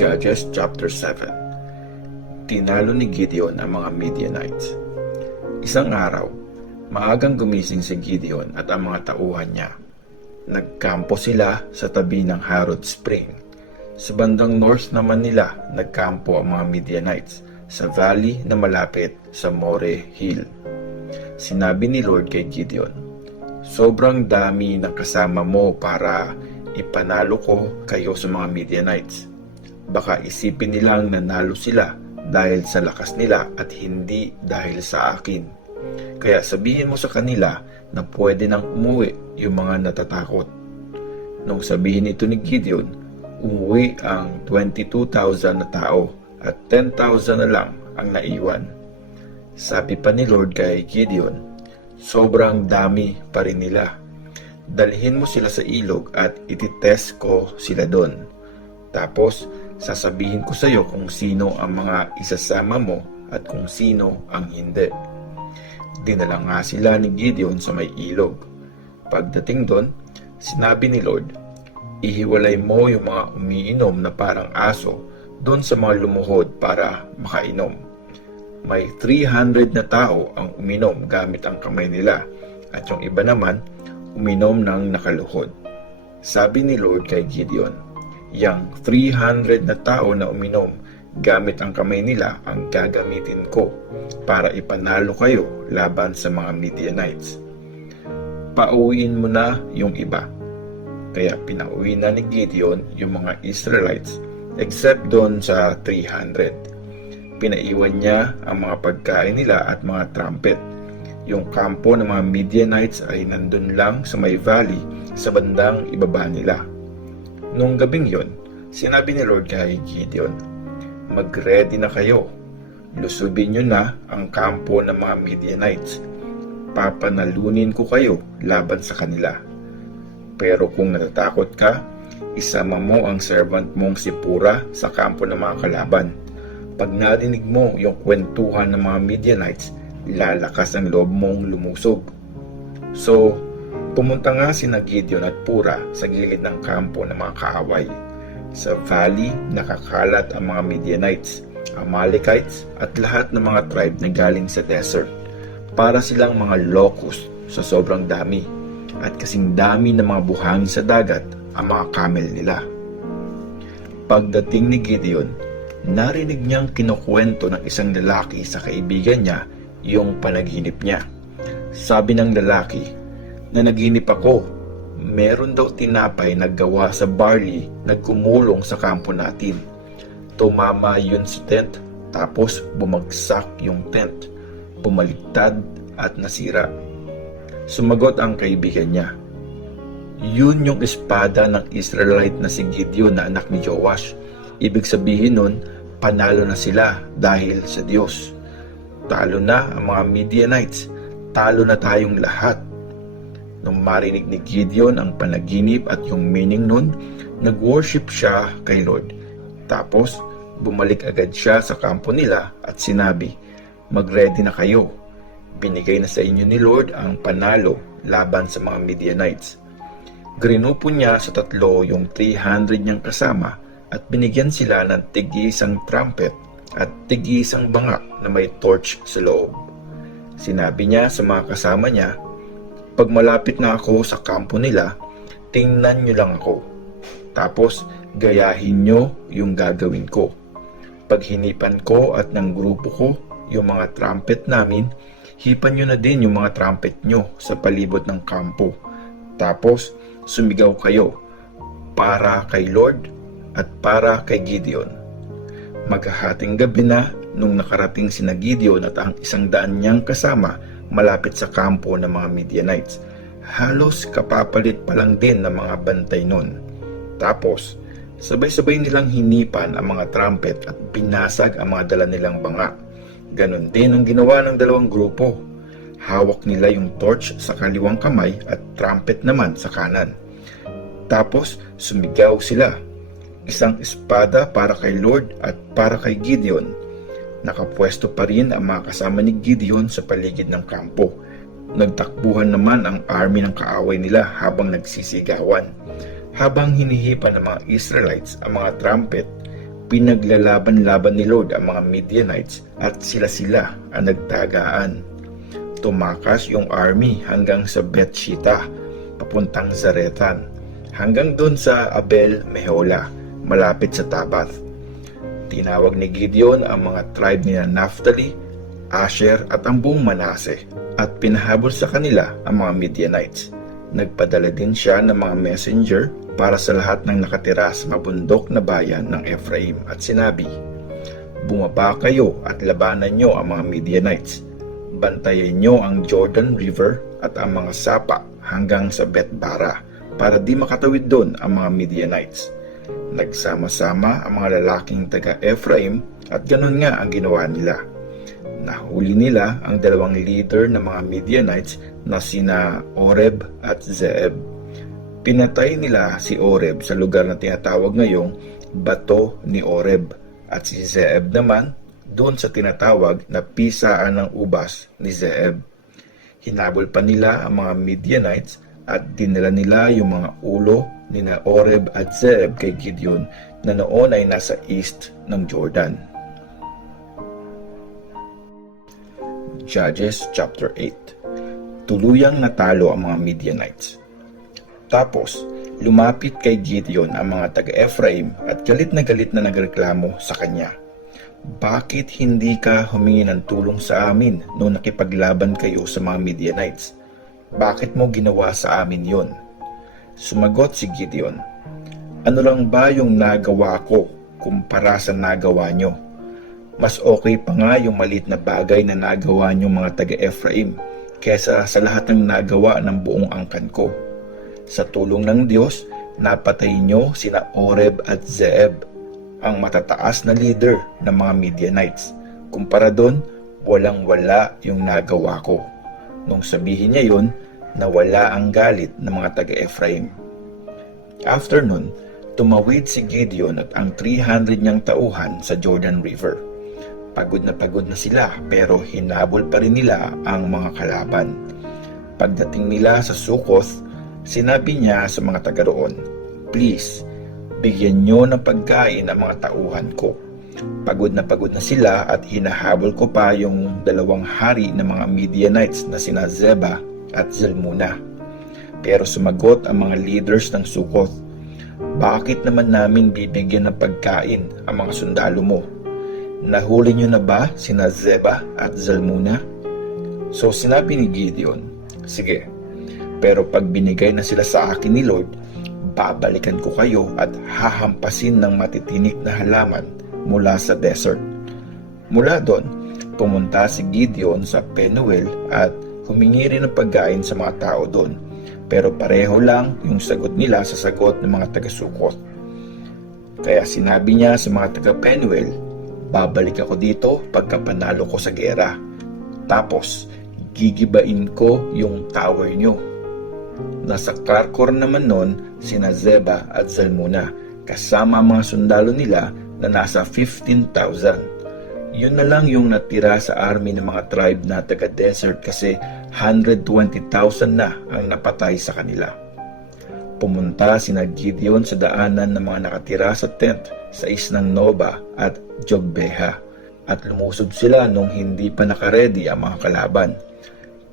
Judges chapter 7. Tinalo ni Gideon ang mga Midianites. Isang araw, maagang gumising si Gideon at ang mga tauhan niya. Nagkampo sila sa tabi ng Harod Spring. Sa bandang north naman nila, nagkampo ang mga Midianites sa valley na malapit sa More Hill. Sinabi ni Lord kay Gideon, "Sobrang dami ng kasama mo para ipanalo ko kayo sa mga Midianites. Baka isipin nilang nanalo sila dahil sa lakas nila at hindi dahil sa akin. Kaya sabihin mo sa kanila na pwede nang umuwi yung mga natatakot." Nung sabihin ito ni Gideon, umuwi ang 22,000 na tao at 10,000 na lang ang naiwan. Sabi pa ni Lord kay Gideon, "Sobrang dami pa rin nila. Dalhin mo sila sa ilog at ititest ko sila doon. Tapos, sasabihin ko sa iyo kung sino ang mga isasama mo at kung sino ang hindi." Dinala nga sila ni Gideon sa may ilog. Pagdating doon, sinabi ni Lord, "Ihiwalay mo yung mga umiinom na parang aso doon sa mga lumuhod para makainom." May 300 na tao ang uminom gamit ang kamay nila at yung iba naman uminom ng nakaluhod. Sabi ni Lord kay Gideon, "Yang 300 na tao na uminom gamit ang kamay nila ang gagamitin ko para ipanalo kayo laban sa mga Midianites. Pauwiin mo na yung iba." Kaya pinauwi na ni Gideon yung mga Israelites except doon sa 300. Pinaiwan niya ang mga pagkain nila at mga trumpet. Yung kampo ng mga Midianites ay nandun lang sa may valley sa bandang ibaba nila. Nung gabing yon, sinabi ni Lord kay Gideon, "Mag-ready na kayo. Lusubin nyo na ang kampo ng mga Midianites. Papanalunin ko kayo laban sa kanila. Pero kung natatakot ka, isama mo ang servant mong si Pura sa kampo ng mga kalaban. Pag narinig mo yung kwentuhan ng mga Midianites, lalakas ang loob mong lumusog." So, pumunta nga sina Gideon at Pura sa gilid ng kampo ng mga kaaway. Sa valley, nakakalat ang mga Midianites, Amalekites at lahat ng mga tribe na galing sa desert. Para silang mga locust sa sobrang dami at kasing dami ng mga buhangin sa dagat ang mga camel nila. Pagdating ni Gideon, narinig niyang kinukwento ng isang lalaki sa kaibigan niya yung panaginip niya. Sabi ng lalaki, "Nanaginip ako. Meron daw tinapay na gawa sa barley na gumulong sa kampo natin. Tumama yun sa tent, tapos bumagsak yung tent. Bumaligtad at nasira." Sumagot ang kaibigan niya, "Yun yung espada ng Israelite na si Gideon na anak ni Joash. Ibig sabihin nun, panalo na sila dahil sa Diyos. Talo na ang mga Midianites. Talo na tayong lahat." Nung marinig ni Gideon ang panaginip at yung meaning nun, nag-worship siya kay Lord. Tapos, bumalik agad siya sa kampo nila at sinabi, "Mag-ready na kayo. Binigay na sa inyo ni Lord ang panalo laban sa mga Midianites." Grinupo niya sa tatlo yung 300 niyang kasama at binigyan sila ng tig-isang trumpet at tig-isang bangak na may torch sa loob. Sinabi niya sa mga kasama niya, "Pag malapit na ako sa kampo nila, tingnan niyo lang ako. Tapos gayahin niyo yung gagawin ko. Pag hinipan ko at ng grupo ko yung mga trumpet namin, hipan niyo na din yung mga trumpet niyo sa palibot ng kampo. Tapos sumigaw kayo para kay Lord at para kay Gideon." Maghahating gabi na nung nakarating sina Gideon at ang 100 niyang kasama malapit sa kampo ng mga Midianites. Halos kapapalit pa lang din ng mga bantay nun. Tapos, sabay-sabay nilang hinipan ang mga trumpet at binasag ang mga dala nilang banga. Ganon din ang ginawa ng dalawang grupo. Hawak nila yung torch sa kaliwang kamay at trumpet naman sa kanan. Tapos, sumigaw sila, "Isang espada para kay Lord at para kay Gideon." Nakapwesto pa rin ang mga kasama ni Gideon sa paligid ng kampo. Nagtakbuhan naman ang army ng kaaway nila habang nagsisigawan. Habang hinihipan ng mga Israelites ang mga trumpet, Pinaglalaban-laban ni Lord ang mga Midianites at sila ang nagtagaan. Tumakas yung army hanggang sa Beth-Shitta, papuntang Zaretan, hanggang doon sa Abel Mehola, malapit sa Tabath. Tinawag ni Gideon ang mga tribe ni Naphtali, Asher at ang buong Manase, at pinahabol sa kanila ang mga Midianites. Nagpadala din siya ng mga messenger para sa lahat ng nakatira sa mabundok na bayan ng Ephraim at sinabi, "Bumaba kayo at labanan nyo ang mga Midianites. Bantayan nyo ang Jordan River at ang mga sapa hanggang sa Betbara para di makatawid doon ang mga Midianites." Nagsama-sama ang mga lalaking taga Ephraim at ganun nga ang ginawa nila. Nahuli nila ang dalawang leader ng mga Midianites na sina Oreb at Zeeb. Pinatay nila si Oreb sa lugar na tinatawag ngayong Bato ni Oreb at si Zeeb naman doon sa tinatawag na Pisaan ng Ubas ni Zeeb. Hinabol pa nila ang mga Midianites at dinala nila yung mga ulo ni na Oreb at Zeeb kay Gideon na noon ay nasa east ng Jordan. Judges chapter 8. Tuluyang natalo ang mga Midianites. Tapos, lumapit kay Gideon ang mga taga-Ephraim at galit na nagreklamo sa kanya. "Bakit hindi ka humingi ng tulong sa amin noong nakipaglaban kayo sa mga Midianites? Bakit mo ginawa sa amin yon?" Sumagot si Gideon, "Ano lang ba yung nagawa ko kumpara sa nagawa nyo? Mas okay pa nga yung maliit na bagay na nagawa nyo mga taga-Ephraim kesa sa lahat ng nagawa ng buong angkan ko. Sa tulong ng Diyos, napatay nyo sina Oreb at Zeeb, ang matataas na leader ng mga Midianites. Kumpara doon, walang-wala yung nagawa ko." Nung sabihin niya yun, nawala ang galit ng mga taga-Ephraim. After nun, tumawid si Gideon at ang 300 niyang tauhan sa Jordan River. Pagod na sila pero hinabol pa rin nila ang mga kalaban. Pagdating nila sa Sukoth, sinabi niya sa mga taga roon, "Please, bigyan niyo ng pagkain ang mga tauhan ko." Pagod na sila at hinahabol ko pa yung dalawang hari ng mga Midianites na sina Zeba at Zalmunna. Pero sumagot ang mga leaders ng Sukoth, "Bakit naman namin bibigyan ng pagkain ang mga sundalo mo? Nahuli niyo na ba sina Zeba at Zalmunna?" So sinabi ni Gideon, "Sige, pero pag binigay na sila sa akin ni Lord, babalikan ko kayo at hahampasin ng matitinik na halaman mula sa desert." Mula doon, pumunta si Gideon sa Penuel at humingi rin ng pagkain sa mga tao doon. Pero pareho lang yung sagot nila sa sagot ng mga taga-Sukoth. Kaya sinabi niya sa mga taga-Penuel, "Babalik ako dito pagka panalo ko sa gera. Tapos, gigibain ko yung tower nyo." Nasa Karkor naman nun sina Zeba at Zalmunna, kasama ang mga sundalo nila na nasa 15,000. Yun na lang yung natira sa army ng mga tribe na taga-desert kasi 120,000 na ang napatay sa kanila. Pumunta sina Gideon sa daanan ng mga nakatira sa tent sa isnang Noba at Jogbeha at lumusod sila nung hindi pa nakaredy ang mga kalaban.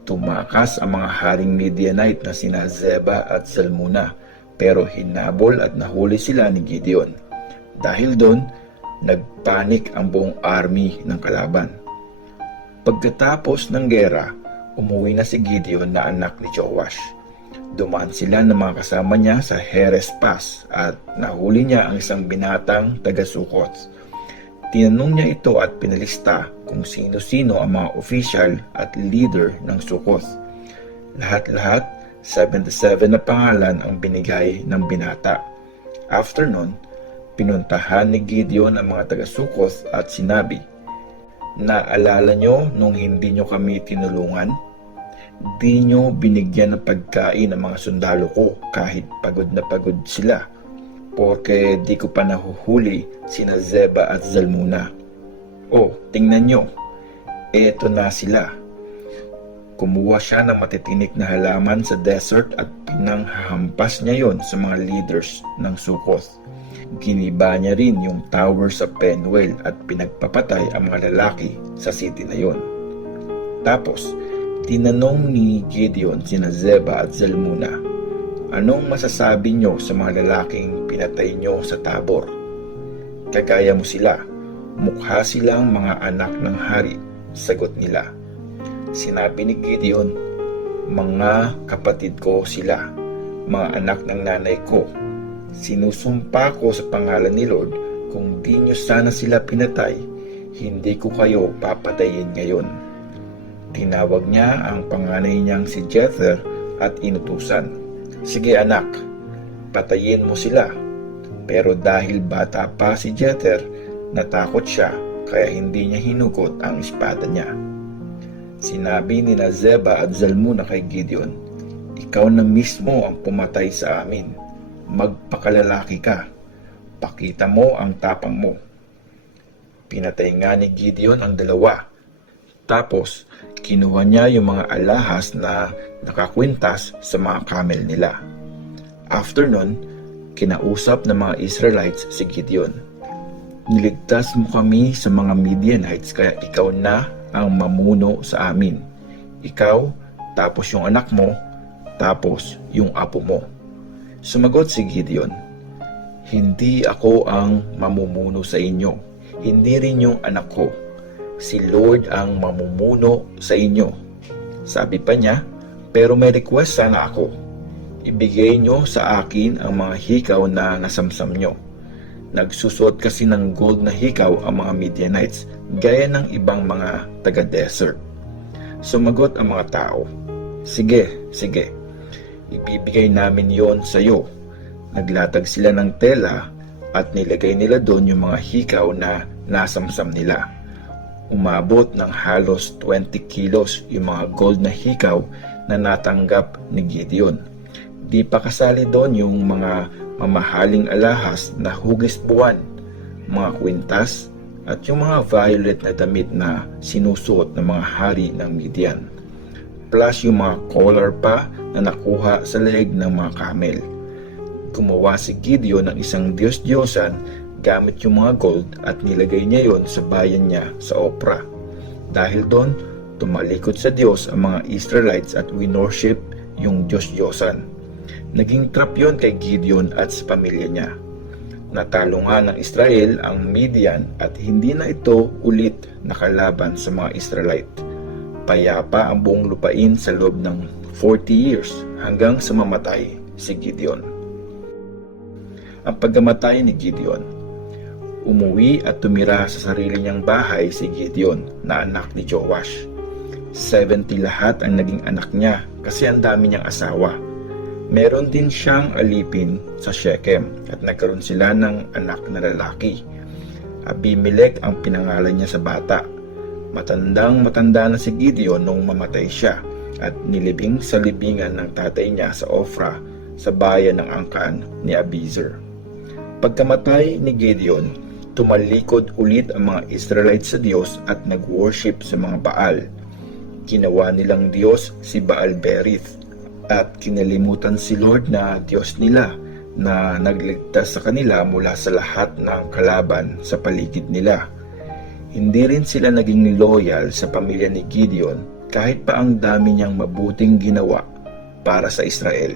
Tumakas ang mga haring Midianite na sina Zeba at Zalmunna pero hinabol at nahuli sila ni Gideon. Dahil doon, nagpanik ang buong army ng kalaban. Pagkatapos ng gera, umuwi na si Gideon na anak ni Joash. Dumaan sila ng mga kasama niya sa Heres Pass at nahuli niya ang isang binatang taga-Sukoth. Tinanong niya ito at pinalista kung sino-sino ang mga official at leader ng Sukoth. Lahat-lahat, 77 na pangalan ang binigay ng binata. After nun, pinuntahan ni Gideon ang mga taga-Sukoth at sinabi, "Naalala nyo nung hindi nyo kami tinulungan? Di nyo binigyan ng pagkain ang mga sundalo ko kahit pagod na pagod sila, porque di ko pa nahuhuli sina Zeba at Zalmunna. O, tingnan nyo, eto na sila." Kumuha siya ng matitinik na halaman sa desert at pinanghahampas niya yon sa mga leaders ng Sukoth. Giniba niya rin yung tower sa Penuel at pinagpapatay ang mga lalaki sa city na yon. Tapos, tinanong ni Gideon sina Zeba at Zalmunna, "Anong masasabi nyo sa mga lalaking pinatay nyo sa Tabor? Kagaya mo sila, mukha silang mga anak ng hari," sagot nila. Sinabi ni Gideon, "Mga kapatid ko sila, mga anak ng nanay ko. Sinusumpa ko sa pangalan ni Lord, kung di nyo sana sila pinatay, hindi ko kayo papatayin ngayon." Tinawag niya ang panganay niyang si Jether at inutusan, "Sige anak, patayin mo sila." Pero dahil bata pa si Jether, natakot siya kaya hindi niya hinugot ang espada niya. Sinabi ni Zeba at Zalmunna kay Gideon, "Ikaw na mismo ang pumatay sa amin. Magpakalalaki ka. Pakita mo ang tapang mo." Pinatay nga ni Gideon ang dalawa. Tapos, kinuha niya yung mga alahas na nakakwintas sa mga camel nila. After nun, kinausap ng mga Israelites si Gideon, "Niligtas mo kami sa mga Midianites kaya ikaw na ang mamuno sa amin. Ikaw, tapos yung anak mo, tapos yung apo mo." Sumagot si Gideon, "Hindi ako ang mamumuno sa inyo, hindi rin yung anak ko. Si Lord ang mamumuno sa inyo." Sabi pa niya, "Pero may request sana ako. Ibigay nyo sa akin ang mga hikaw na nasamsam nyo." Nagsusuot kasi ng gold na hikaw ang mga Midianites, gaya ng ibang mga taga-desert. Sumagot ang mga tao, Sige, ibibigay namin yon sa iyo." Naglatag sila ng tela at nilagay nila doon yung mga hikaw na nasamsam nila. Umabot ng halos 20 kilos yung mga gold na hikaw na natanggap ni Gideon. Di pa kasali doon yung mga mamahaling alahas na hugis buwan, mga kwintas, at yung mga violet na damit na sinusuot ng mga hari ng Midian. Plus yung mga collar pa na nakuha sa leeg ng mga camel. Gumawa si Gideon ng isang Diyos-Diyosan gamit yung mga gold at nilagay niya yon sa bayan niya sa Opra. Dahil doon, tumalikod sa Diyos ang mga Israelites at winorship yung Diyos-Diyosan. Naging trap yon kay Gideon at sa pamilya niya. Natalo nga ng Israel ang Midian at hindi na ito ulit nakalaban sa mga Israelite. Payapa ang buong lupain sa loob ng 40 years hanggang sa mamatay si Gideon. Ang pagkamatay ni Gideon. Umuwi at tumira sa sarili niyang bahay si Gideon na anak ni Joash. 70 lahat ang naging anak niya kasi ang dami niyang asawa. Meron din siyang alipin sa Shechem at nagkaroon sila ng anak na lalaki. Abimelech ang pinangalan niya sa bata. Matandang-matanda na si Gideon nung mamatay siya at nilibing sa libingan ng tatay niya sa Ofra sa bayan ng angkan ni Abiezer. Pagkamatay ni Gideon, tumalikod ulit ang mga Israelites sa Diyos at nag-worship sa mga Baal. Ginawa nilang Diyos si Baal-Berith at kinalimutan si Lord na Diyos nila na nagligtas sa kanila mula sa lahat ng kalaban sa paligid nila. Hindi rin sila naging loyal sa pamilya ni Gideon kahit pa ang dami niyang mabuting ginawa para sa Israel.